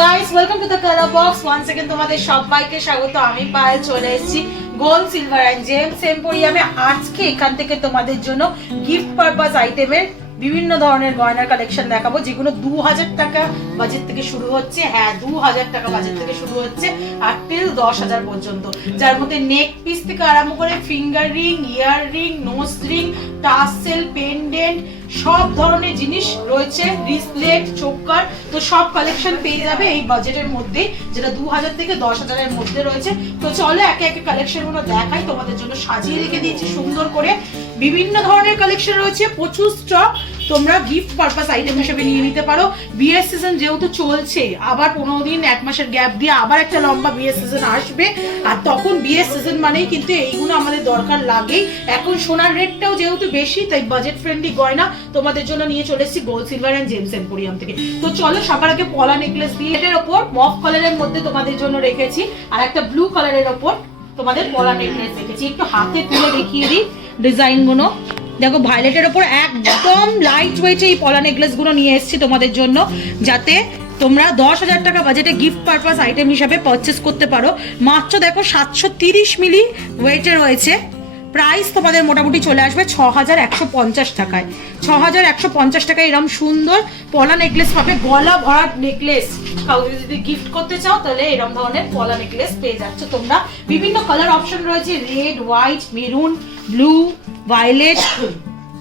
Guys welcome to the colour box once second তোমাদের সবাইকে স্বাগত। আমি পায়েল, চলে এসেছি গোল্ড সিলভার অ্যান্ড জেমস এম্পোরিয়ামে আজকে এখান থেকে তোমাদের জন্য গিফট পারপাস আইটেমের বিভিন্ন ধরনের গয়নার কালেকশন দেখাবো, যেগুলো দু হাজার টাকা বাজেট থেকে শুরু হচ্ছে। হ্যাঁ দু হাজার টাকা বাজেট থেকে শুরু হচ্ছে আর টিল দশ হাজার পর্যন্ত। যার মধ্যে নেক পিস থেকে আরম্ভ করে finger ring ear ring nose ring tassel pendant সব ধরনের জিনিস রয়েছে রিসলেট চোকার তো সব কালেকশন পেয়ে যাবে এই বাজেটের মধ্যে যেটা দু হাজার থেকে দশ হাজারের মধ্যে রয়েছে। তো চলো একে একে কালেকশনগুলো দেখাই, তোমাদের জন্য সাজিয়ে রেখে দিয়েছি সুন্দর করে। বিভিন্ন ধরনের কালেকশন রয়েছে, প্রচুর স্টক তোমরা গিফট পারপাস আইটেম হিসেবে নিয়ে নিতে পারো। বিয়ের সিজন যেহেতু চলছে, আবার পনেরো দিন, এক মাসের গ্যাপ দিয়ে আবার একটা লম্বা বিয়ের সিজন আসবে। আর তখন বিয়ের সিজন মানেই কিন্তু এইগুলো আমাদের দরকার লাগেই। এখন সোনার রেটটাও যেহেতু বেশি, তাই বাজেট ফ্রেন্ডলি গয়না তোমাদের জন্য নিয়ে চলে এসেছি gold silver and gems emporium থেকে। তো চলো, সবার আগে পলা নেকলেস দিয়ে এটার ওপর মফ কালারের মধ্যে তোমাদের জন্য রেখেছি, আর একটা ব্লু কালারের ওপর তোমাদের পলা নেকলেস রেখেছি। একটু হাতে তুলে দেখিয়ে দিই ডিজাইনগুলো। দেখো ভায়োলেটের ওপর একদম লাইট ওয়েটে এই পলা নেকলেসগুলো নিয়ে এসেছি তোমাদের জন্য, যাতে তোমরা দশ হাজার টাকা বাজেটে গিফট পারপাস আইটেম হিসাবে পারচেস করতে পারো। মাত্র দেখো, সাতশো তিরিশ মিলি ওয়েটে রয়েছে। প্রাইস তোমাদের মোটামুটি চলে আসবে ছ হাজার একশো পঞ্চাশ টাকায়। ছ হাজার একশো পঞ্চাশ টাকায় এরকম সুন্দর পলা নেকলেস পাবে, গলা ভরা নেকলেস কাউকে যদি গিফট করতে চাও, তাহলে এরকম ধরনের পলা নেকলেস পেয়ে যাচ্ছ তোমরা। বিভিন্ন কালার অপশন রয়েছে red white maroon blue violet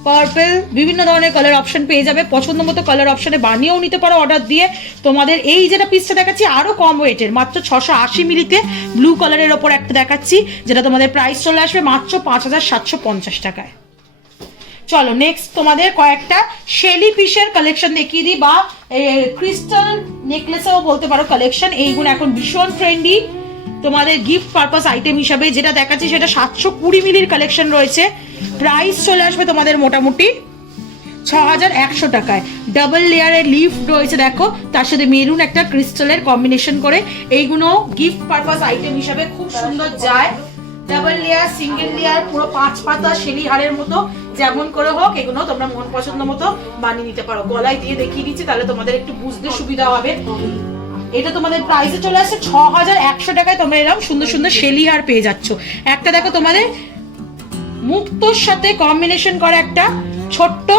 purple বিভিন্ন ধরনের কালার অপশন পেয়ে যাবে। পছন্দ মতো কালার অপশনে বানিয়েও নিতে পারো অর্ডার দিয়ে। তোমাদের এই যেটা পিসটা দেখাচ্ছি, আরও কম ওয়েটের মাত্র ছশো আশি মিলিতে ব্লু কালারের ওপর একটা দেখাচ্ছি, যেটা তোমাদের প্রাইস চলে আসবে মাত্র পাঁচ হাজার সাতশো পঞ্চাশ টাকায়। চলো নেক্সট তোমাদের কয়েকটা শেলি পিসের কালেকশন দেখিয়ে দিই, বা ক্রিস্টাল নেকলেসেও বলতে পারো কালেকশন এইগুলো এখন ভীষণ ট্রেন্ডি তোমাদের গিফট পারপাস আইটেম হিসাবে যেটা দেখাচ্ছি, সেটা সাতশো কুড়ি মিলির কালেকশন রয়েছে। প্রাইস চলে আসবে তোমাদের মোটামুটি ছ হাজার একশো টাকায়। ডাবল লেয়ারের লিফ রয়েছে, দেখো। তার সাথে মেরুন একটা ক্রিস্টালের কম্বিনেশন করে। এইগুলো গিফট পারপাস আইটেম হিসাবে খুব সুন্দর যায়। ডাবল লেয়ার সিঙ্গেল লেয়ার পুরো পাঁচ পাতা শেলি হারের মতো। যেমন করে হোক, এগুলো তোমরা মন পছন্দ মতো বানিয়ে নিতে পারো। গলায় দিয়ে দেখিয়ে দিচ্ছি, তাহলে তোমাদের একটু বুঝতে সুবিধা হবে। এটা তোমাদের প্রাইসে চলে আসছে ছ হাজার একশো টাকায় তোমরা এরকম সুন্দর সুন্দর শেলি হার পেয়ে যাচ্ছ। একটা দেখো তোমাদের মুক্তোর সাথে কম্বিনেশন করা একটা ছোট্ট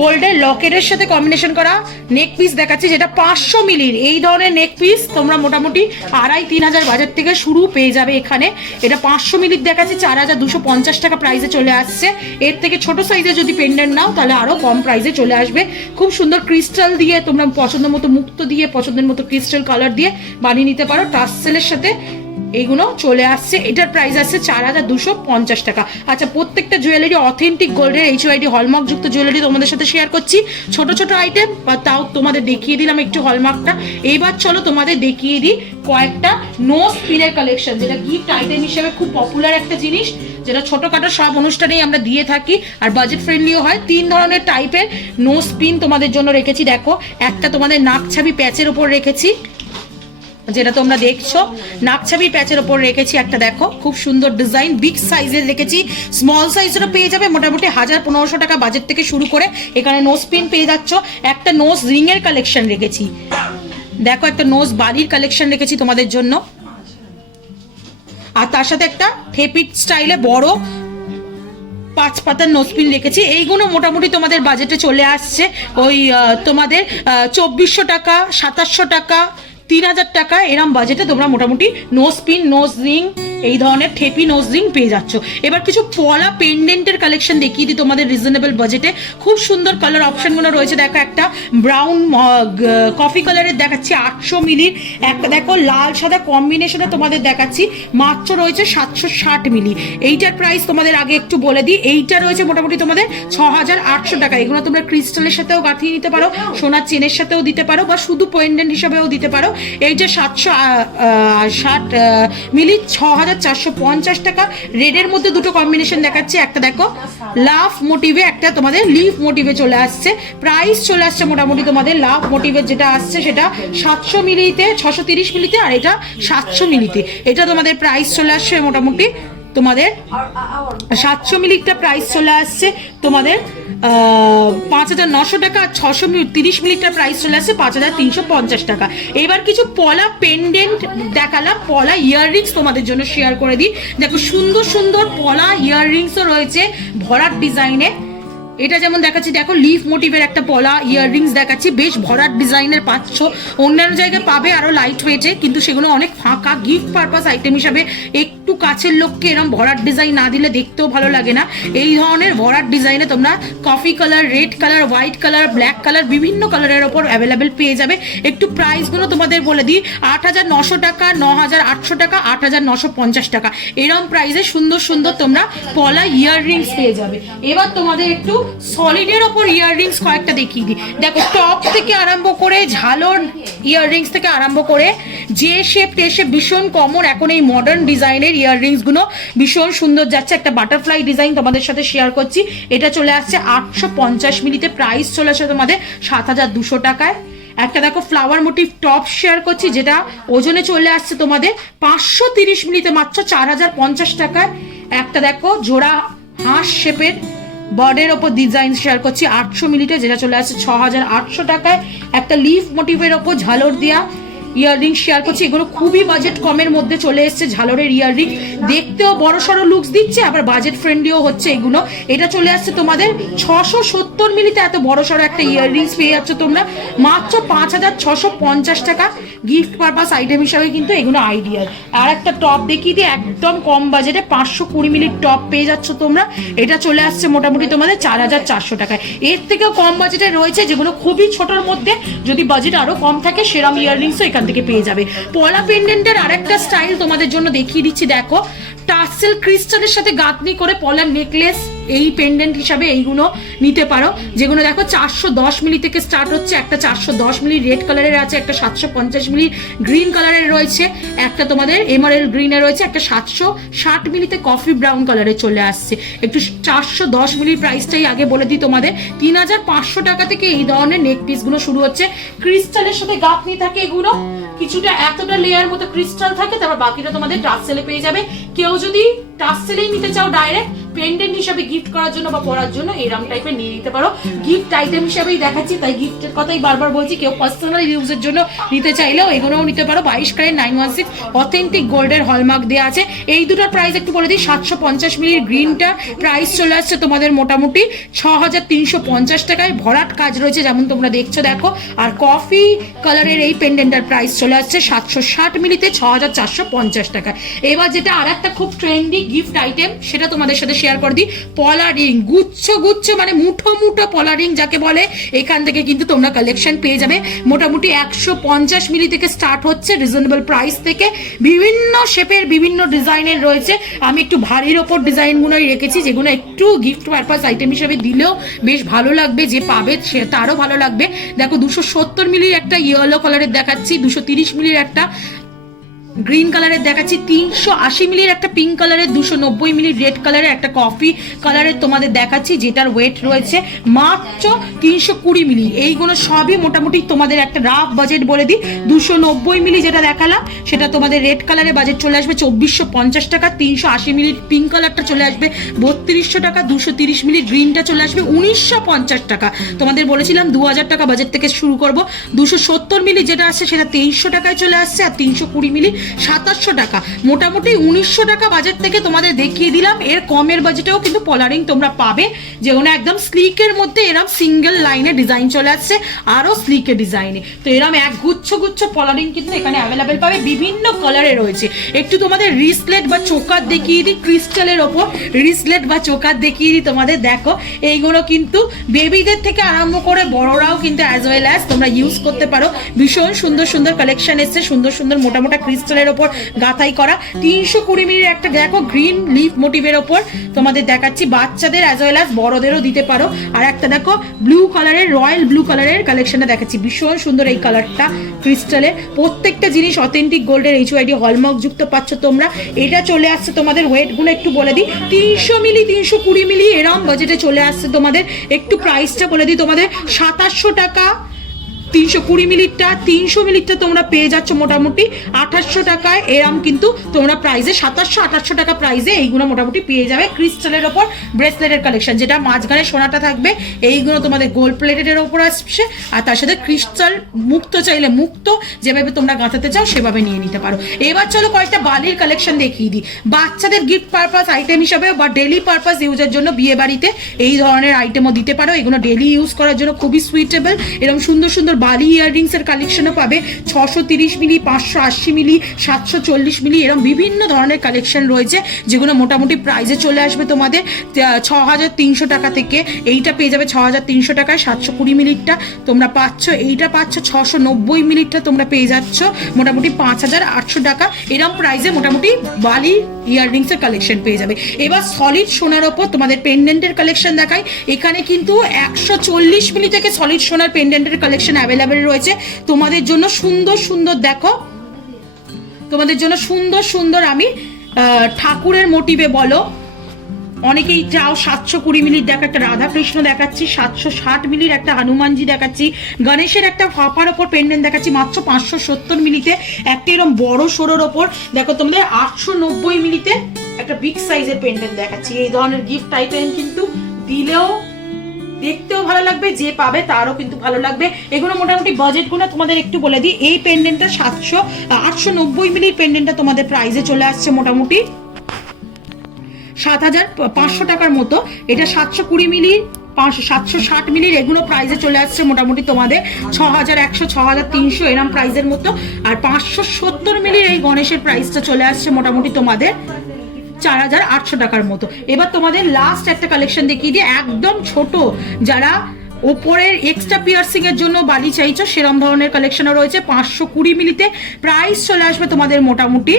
গোল্ডের লকেটের সাথে কম্বিনেশন করা নেক পিস দেখাচ্ছি, যেটা পাঁচশো মিলির। এই ধরনের নেক পিস তোমরা মোটামুটি আড়াই, তিন হাজার বাজার থেকে শুরু পেয়ে যাবে এখানে। এটা পাঁচশো মিলির দেখাচ্ছি, চার হাজার দুশো পঞ্চাশ টাকা প্রাইসে চলে আসছে। এর থেকে ছোট সাইজে যদি পেন্ডেন্ট নাও, তাহলে আরও কম প্রাইসে চলে আসবে। খুব সুন্দর ক্রিস্টাল দিয়ে তোমরা পছন্দ মতো মুক্ত দিয়ে, পছন্দের মতো ক্রিস্টাল কালার দিয়ে বানিয়ে নিতে পারো। টাসেলের সাথে এইগুলো চলে আসছে। এটার প্রাইস আসছে চার হাজার দুশো পঞ্চাশ টাকা। আচ্ছা প্রত্যেকটা জুয়েলারি অথেন্টিক গোল্ডের এইচ ওয়াইডি হলমার্ক যুক্ত জুয়েলারি তোমাদের সাথে শেয়ার করছি। ছোট ছোট আইটেম বা তাও তোমাদের দেখিয়ে দিলাম একটু হলমার্কটা এইবার চলো তোমাদের দেখিয়ে দিই কয়েকটা নো স্পিনের কালেকশন যেটা গিফট আইটেম হিসেবে খুব পপুলার একটা জিনিস, যেটা ছোটোখাটো সব অনুষ্ঠানেই আমরা দিয়ে থাকি, আর বাজেট ফ্রেন্ডলিও হয়। তিন ধরনের টাইপের নো স্পিন তোমাদের জন্য রেখেছি। দেখো, একটা তোমাদের নাক ছাবি প্যাচের উপর রেখেছি। যেটা তোমরা দেখছ। নাকছাবি প্যাচের ওপর রেখেছি একটা, দেখো, খুব সুন্দর ডিজাইন, বিগ সাইজের রেখেছি। স্মল সাইজেরও পেয়ে যাবে, মোটামুটি হাজার পনেরোশো টাকা বাজেট থেকে শুরু করে এখানে নোজ পিন পেয়ে যাচ্ছ। একটা নোজ রিং এর কালেকশন রেখেছি। দেখো, একটা নোজ বালির কালেকশন রেখেছি তোমাদের জন্য। আর তার সাথে একটা থেপিট স্টাইলে বড় পাঁচ পাতার নোজপিন রেখেছি। এইগুলো মোটামুটি তোমাদের বাজেটে চলে আসছে। ওই তোমাদের চব্বিশশো টাকা, সাতাশশো টাকা তিন হাজার টাকা এরম বাজেটে তোমরা মোটামুটি নো স্পিন নো রিং এই ধরনের ঠেপি নোজ রিং পেয়ে যাচ্ছ। এবার কিছু পলা পেন্ডেন্টের কালেকশন দেখিয়ে দিই তোমাদের রিজনেবল বাজেটে খুব সুন্দর কালার অপশনগুলো রয়েছে। দেখো একটা ব্রাউন কফি কালারের দেখাচ্ছি আটশো মিলির। একটা দেখো লাল সাদা কম্বিনেশনে তোমাদের দেখাচ্ছি। মাত্র রয়েছে সাতশো ষাট মিলি। এইটার প্রাইস তোমাদের আগে একটু বলে দিই। এইটা রয়েছে মোটামুটি তোমাদের ছ হাজার আটশো টাকা। এগুলো তোমরা ক্রিস্টালের সাথেও গাঁথিয়ে নিতে পারো সোনার চেনের সাথেও দিতে পারো বা শুধু পেন্ডেন্ট হিসাবেও দিতে পারো। এইটা সাতশো ষাট মিলি ছ হাজার চারশো পঞ্চাশ টাকা। রেডের মধ্যে দুটো কম্বিনেশন দেখাচ্ছে। একটা দেখো লাভ মোটিভে একটা তোমাদের লিফ মোটিভে চলে আসছে। প্রাইস চলে আসছে মোটামুটি তোমাদের লাভ মোটিভের যেটা আসছে, সেটা সাতশো মিলিতে, ছশো তিরিশ মিলিতে, আর এটা সাতশো মিলিতে। এটা তোমাদের প্রাইস চলে আসছে মোটামুটি তোমাদের সাতশো মিলিটা প্রাইস চলে আসছে তোমাদের পাঁচ হাজার নশো টাকা আর ছশো তিরিশ মিলিটার প্রাইস চলে আসছে পাঁচ হাজার তিনশো পঞ্চাশ টাকা। এবার কিছু পলা পেন্ডেন্ট দেখালাম, পলা ইয়াররিংস তোমাদের জন্য শেয়ার করে দিই। দেখো, সুন্দর সুন্দর পলা ইয়াররিংসও রয়েছে ভরাট ডিজাইনে এটা যেমন দেখাচ্ছি, দেখো লিফ মোটিভের একটা পলা ইয়াররিংস দেখাচ্ছি। বেশ ভরাট ডিজাইনের পাচ্ছ। অন্যান্য জায়গায় পাবে আরও লাইট ওয়েটে কিন্তু সেগুলো অনেক ফাঁকা গিফট পারপাস আইটেম হিসাবে একটু কাছের লোককে এরকম ভরাট ডিজাইন না দিলে দেখতেও ভালো লাগে না। এই ধরনের ভরাট ডিজাইনে তোমরা coffee colour red colour white colour black colour বিভিন্ন কালারের ওপর অ্যাভেলেবেল পেয়ে যাবে। একটু প্রাইসগুলো তোমাদের বলে দিই, আট হাজার নশো টাকা, ন হাজার আটশো টাকা, আট হাজার নশো পঞ্চাশ টাকা। এরকম প্রাইসে সুন্দর সুন্দর তোমরা পলা ইয়াররিংস পেয়ে যাবে। এবার তোমাদের একটু সলিডের ওপর ইয়াররিংস কয়েকটা দেখিয়ে দিই। দেখো টপ থেকে আরম্ভ করে ঝালর ইয়াররিংস থেকে আরম্ভ করে যে শেপ শেপ ভীষণ কমন এখন এই মডার্ন ডিজাইনের ইয়াররিংসগুলো ভীষণ সুন্দর যাচ্ছে। একটা বাটারফ্লাই ডিজাইন তোমাদের সাথে শেয়ার করছি। এটা চলে আসছে আটশো পঞ্চাশ মিলিতে। প্রাইস চলে আসছে তোমাদের সাত হাজার দুশো টাকায়। একটা দেখো ফ্লাওয়ার মোটিভ টপ শেয়ার করছি, যেটা ওজনে চলে আসছে তোমাদের পাঁচশো তিরিশ মিলিতে মাত্র চার হাজার পঞ্চাশ টাকায়। একটা দেখো জোড়া হাঁস শেপের বর্ডের ওপর ডিজাইন শেয়ার করছি, আটশো মিলিটে যেটা চলে আসছে ছ হাজার আটশো টাকায়। একটা লিফ মোটিভের ওপর ঝালর দেওয়া ইয়াররিং শেয়ার করছি। এগুলো খুবই বাজেট কমের মধ্যে চলে এসছে ঝালরের ইয়াররিং দেখতেও বড় সড়ো লুকস দিচ্ছে, আবার বাজেট ফ্রেন্ডলিও হচ্ছে এগুলো। এটা চলে আসছে তোমাদের ছশো সত্তর মিলিতে এত বড় সড়ো একটা ইয়াররিংস পেয়ে যাচ্ছ তোমরা। মাত্র পাঁচ হাজার ছশো পঞ্চাশ টাকা গিফট পারপাস আইটেম হিসাবে কিন্তু এগুলো আইডিয়াল আর একটা টপ দেখিয়ে দিয়ে একদম কম বাজেটে পাঁচশো কুড়ি মিলির টপ পেয়ে যাচ্ছ তোমরা। এটা চলে আসছে মোটামুটি তোমাদের চার হাজার চারশো টাকায়। এর থেকেও কম বাজেটে রয়েছে, যেগুলো খুবই ছোটোর মধ্যে যদি বাজেট আরও কম থাকে, সেরম ইয়াররিংসও এখান থেকে পেয়ে যাবে। পলা পেন্ডেন্টের আরেকটা স্টাইল তোমাদের জন্য দেখিয়ে দিচ্ছি দেখো। টার্সেল ক্রিস্টালের সাথে গাঁথনি করে পলার নেকলেস এই পেন্ডেন্ট হিসাবে এইগুলো নিতে পারো। যেগুলো দেখো চারশো দশ মিলি থেকে স্টার্ট হচ্ছে, একটা চারশো দশ মিলি রেড কালারের আছে, একটা সাতশো পঞ্চাশ মিলি গ্রিন কালারের রয়েছে, একটা তোমাদের এমারেল গ্রিনের রয়েছে, একটা সাতশো ষাট মিলিতে কফি ব্রাউন কালারে চলে আসছে। একটু চারশো দশ মিলির প্রাইসটাই আগে বলে দিই তোমাদের। তিন হাজার পাঁচশো টাকা থেকে এই ধরনের নেক পিসগুলো শুরু হচ্ছে। ক্রিস্টালের সাথে গাঁথনি থাকে এগুলো। কিছুটা এতটা লেয়ার মতো ক্রিস্টাল থাকে তারপর বাকিটা তোমাদের টাসেলে পেয়ে যাবে। কেউ যদি টাসেলেই নিতে চাও ডাইরেক্ট পেন্ডেন্ট হিসাবে গিফট করার জন্য বা পরার জন্য এরকম টাইপের নিয়ে নিতে পারো। গিফট আইটেম হিসাবেই দেখাচ্ছি, তাই গিফটের কথাই বারবার বলছি, কেউ পার্সোনাল ইউজের জন্য নিতে চাইলেও এগুলোও নিতে পারো। বাইশ কারের নাইন ওয়ান সিক্স অথেন্টিক গোল্ডের হলমার্ক দেওয়া আছে। এই দুটোর প্রাইস একটু বলে দিই, সাতশো পঞ্চাশ মিলির গ্রিনটা প্রাইস চলে আসছে তোমাদের মোটামুটি ছ হাজার তিনশো পঞ্চাশ টাকায়। ভরাট কাজ রয়েছে, যেমন তোমরা দেখছ, দেখো। আর কফি কালারের এই পেন্ডেন্টার প্রাইস চলে আসছে সাতশো ষাট মিলিতে ছ হাজার চারশো পঞ্চাশ টাকা এবার যেটা আর একটা খুব ট্রেন্ডি গিফট আইটেম সেটা তোমাদের সাথে শেয়ার করে দিই। পলা রিং গুচ্ছ গুচ্ছ মানে মুঠো মুঠো পলা রিং যাকে বলে, এখান থেকে কিন্তু তোমরা কালেকশন পেয়ে যাবে। মোটামুটি একশো পঞ্চাশ মিলি থেকে স্টার্ট হচ্ছে রিজনেবল প্রাইস থেকে। বিভিন্ন শেপের বিভিন্ন ডিজাইনের রয়েছে। আমি একটু ভারীর ওপর ডিজাইনগুলোই রেখেছি, যেগুলো একটু গিফট পারপাস আইটেম হিসেবে দিলেও বেশ ভালো লাগবে, যে পাবে সে তারও ভালো লাগবে। দেখো, দুশো সত্তর মিলির একটা ইয়েলো কালারের দেখাচ্ছি, দুশো তিরিশ মিলির একটা গ্রিন কালারের দেখাচ্ছি তিনশো আশি মিলির একটা পিঙ্ক কালারের দুশো নব্বই মিলির রেড কালারের একটা কফি কালারের তোমাদের দেখাচ্ছি, যেটার ওয়েট রয়েছে মাত্র তিনশো কুড়ি মিলি। এইগুলো সবই মোটামুটি তোমাদের একটা রাফ বাজেট বলে দিই। দুশো নব্বই মিলি যেটা দেখালাম, সেটা তোমাদের রেড কালারের বাজেট চলে আসবে চব্বিশশো পঞ্চাশ টাকা, তিনশো আশি মিলির পিঙ্ক কালারটা চলে আসবে বত্রিশশো টাকা, দুশো তিরিশ মিলির গ্রিনটা চলে আসবে উনিশশো পঞ্চাশ টাকা। তোমাদের বলেছিলাম দু হাজার টাকা বাজেট থেকে শুরু করব। দুশো সত্তর মিলি যেটা আসছে সেটা তেইশশো টাকায় চলে আসছে আর তিনশো কুড়ি মিলি সাতাশশো টাকা। মোটামুটি উনিশশো টাকা বাজেট থেকে তোমাদের দেখিয়ে দিলাম। এর কমের বাজেটেও কিন্তু পলারিং তোমরা পাবে। যেগুলো একদম স্লিকের মধ্যে এরম সিঙ্গেল লাইনে ডিজাইন চলে আসছে, আরও স্লিকের ডিজাইনে তো এরম এক গুচ্ছ গুচ্ছ পলারিং কিন্তু এখানে অ্যাভেলেবেল পাবে। বিভিন্ন কালারে রয়েছে। একটু তোমাদের রিসলেট বা চোকার দেখিয়ে দিই ক্রিস্টালের ওপর। রিসলেট বা চোকার দেখিয়ে দিই তোমাদের, দেখো। এইগুলো কিন্তু বেবিদের থেকে আরম্ভ করে বড়রাও কিন্তু অ্যাজ ওয়েল অ্যাজ তোমরা ইউজ করতে পারো। ভীষণ সুন্দর সুন্দর কালেকশন এসছে। সুন্দর সুন্দর মোটা মোটা ক্রিস্টালের ওপর গাথাই করা। তিনশো কুড়ি মিনিট একটা দেখো গ্রিন লিফ মোটিভের ওপর। তোমাদের দেখাচ্ছি, বাচ্চাদের অ্যাজ ওয়েল অ্যাজ বড়দেরও দিতে পারো। আর একটা দেখো ব্লু কালারের রয়্যাল ব্লু কালারের কালেকশনটা দেখাচ্ছি। ভীষণ সুন্দর এই কালারটা ক্রিস্টালের প্রত্যেকটা জিনিস অথেন্টিক গোল্ডের এইচ ওয়াইডি হলমার্ক যুক্ত পাচ্ছ তোমরা। এটা চলে আসছে তোমাদের ওয়েটগুলো একটু বলে দিই। তিনশো মিলি, তিনশো কুড়ি মিলি এরম বাজেটে চলে আসছে তোমাদের। একটু প্রাইসটা বলে দিই তোমাদের। সাতাশশো টাকা তিনশো কুড়ি মিলিটটা তিনশো মিলিটটা তোমরা পেয়ে যাচ্ছ মোটামুটি। আঠাশশো টাকায় এরম কিন্তু তোমরা প্রাইজে সাতাশশো, আঠাশশো টাকা প্রাইজে এইগুলো মোটামুটি পেয়ে যাবে ক্রিস্টালের ওপর ব্রেসলেটের কালেকশন যেটা মাঝখানে সোনাটা থাকবে, এইগুলো তোমাদের গোল্ড প্লেটের ওপর আসছে, আর তার সাথে ক্রিস্টাল মুক্ত চাইলে মুক্ত, যেভাবে তোমরা গাঁথাতে চাও সেভাবে নিয়ে নিতে পারো। এবার চলো কয়েকটা বালির কালেকশন দেখিয়ে দিই। বাচ্চাদের গিফট পারপাস আইটেম হিসাবে বা ডেলি পারপাস ইউজের জন্য বিয়ে বাড়িতে এই ধরনের আইটেমও দিতে পারো। এগুলো ডেলি ইউজ করার জন্য খুবই সুইটেবল এরকম সুন্দর সুন্দর বালি ইয়াররিংস এর কালেকশনও পাবে ছশো তিরিশ মিলি, পাঁচশো আশি মিলি, সাতশো চল্লিশ মিলি এরকম বিভিন্ন ধরনের কালেকশন রয়েছে, যেগুলো মোটামুটি প্রাইজে চলে আসবে তোমাদের। ছ হাজার তিনশো টাকা থেকে এইটা পেয়ে যাবে ছ হাজার তিনশো টাকায়, সাতশো কুড়ি মিনিটটা তোমরা পাচ্ছ। এইটা পাচ্ছ ছশো নব্বই মিনিটটা তোমরা পেয়ে যাচ্ছ, মোটামুটি পাঁচ হাজার আটশো টাকা। এরম প্রাইজে মোটামুটি বালি ইয়াররিংস এর কালেকশন পেয়ে যাবে। এবার সলিড সোনার ওপর তোমাদের পেন্ডেন্টের কালেকশন দেখায় এখানে কিন্তু একশো চল্লিশ মিলি থেকে সলিড সোনার পেন্ডেন্টের কালেকশন অ্যাভেলেবেল রয়েছে। তোমাদের জন্য সুন্দর সুন্দর দেখো। তোমাদের জন্য সুন্দর সুন্দর আমি ঠাকুরের মোটিভে বলো। অনেকেই চাও সাতশো কুড়ি মিলির দেখা একটা রাধাকৃষ্ণ দেখাচ্ছি, সাতশো ষাট মিলির একটা হনুমানজি দেখাচ্ছি, গণেশের একটা ফাঁপার ওপর পেন্ডেন্ট দেখাচ্ছি, মাত্র পাঁচশো সত্তর মিলিতে একটা এরকম বড় সরোর ওপর। দেখো তোমাদের আটশো নব্বই মিলিতে একটা বিগ সাইজের পেন্ডেন্ট দেখাচ্ছি। এই ধরনের গিফট আইটেম কিন্তু দিলেও দেখতেও ভালো লাগবে, যে পাবে তারও কিন্তু ভালো লাগবে। এগুলো মোটামুটি বাজেটগুলো তোমাদের একটু বলে দিই। এই পেন্ডেন্টটা সাতশো, আটশো নব্বই মিলির পেন্ডেন্টটা তোমাদের প্রাইজে চলে আসছে মোটামুটি। সাত হাজার পাঁচশো টাকার মতো। এটা সাতশো কুড়ি মিলি পাঁচশো সাতশো ষাট মিলির এগুলো প্রাইজে চলে আসছে মোটামুটি তোমাদের। ছ হাজার একশো, ছ হাজার তিনশো এরম প্রাইসের মতো। আর পাঁচশো সত্তর মিলির এই গণেশের প্রাইসটা চলে আসছে মোটামুটি তোমাদের। চার হাজার আটশো টাকার মতো। এবার তোমাদের লাস্ট একটা কালেকশন দেখিয়ে দিয়ে একদম ছোট। যারা ওপরের এক্সট্রা পিয়ার্সিং এর জন্য বালি চাইছো, সেরম ধরনের কালেকশনও রয়েছে। পাঁচশো কুড়ি মিলিতে প্রাইস চলে আসবে তোমাদের মোটামুটি।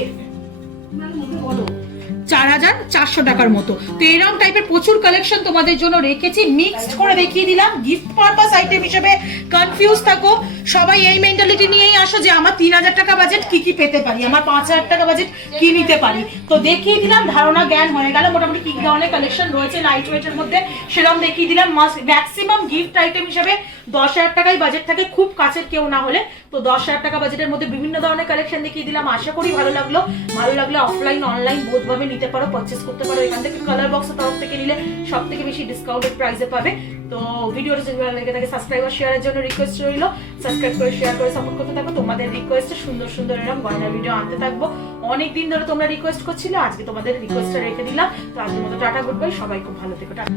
চার হাজার চারশো টাকার মতো। তো এরকম টাইপের প্রচুর কালেকশন তোমাদের জন্য রেখেছি। মিক্সড করে দেখিয়ে দিলাম। গিফট পারপাস আইটেম হিসেবে কনফিউজ থাকো। সবাই এই মেন্টালিটি নিয়েই আসো যে আমার তিন হাজার টাকা বাজেট কি কি পেতে পারি? আমার পাঁচ হাজার টাকা বাজেট কি নিতে পারি? তো দেখিয়ে দিলাম, ধারণা, জ্ঞান হয়ে গেল। মোটামুটি কি ধরনের কালেকশন রয়েছে লাইট ওয়েটের মধ্যে সেরকম দেখিয়ে দিলাম। ম্যাক্সিমাম গিফট আইটেম হিসেবে দশ হাজার টাকাই বাজেট থাকে, খুব কাছের কেউ না হলে। তো দশ হাজার টাকা বাজেটের মধ্যে বিভিন্ন ধরনের কালেকশন দেখিয়ে দিলাম। আশা করি ভালো লাগল। ভালো লাগলে অফলাইন অনলাইন বোধভাবে নিতে পারো পারচেস করতে পারো। এখান থেকে কালার বক্সের তরফ থেকে নিলে সব থেকে বেশি ডিসকাউন্টেড প্রাইসে পাবে। তো ভিডিওটা যদি ভালো লেগে থাকে সাবস্ক্রাইব আর শেয়ারের জন্য রিকোয়েস্ট রইল। সাবস্ক্রাইব করে শেয়ার করে সাপোর্ট করতে থাকো। তোমাদের রিকোয়েস্টে সুন্দর সুন্দর এরকম গয়নার ভিডিও আনতে থাকব। অনেক দিন ধরে তোমরা রিকোয়েস্ট করছিলে, আজকে তোমাদের রিকোয়েস্টটা রেখে দিলাম। তো আজকের মতো টাটা গুড বাই সবাই খুব ভালো থেকো, টাটা।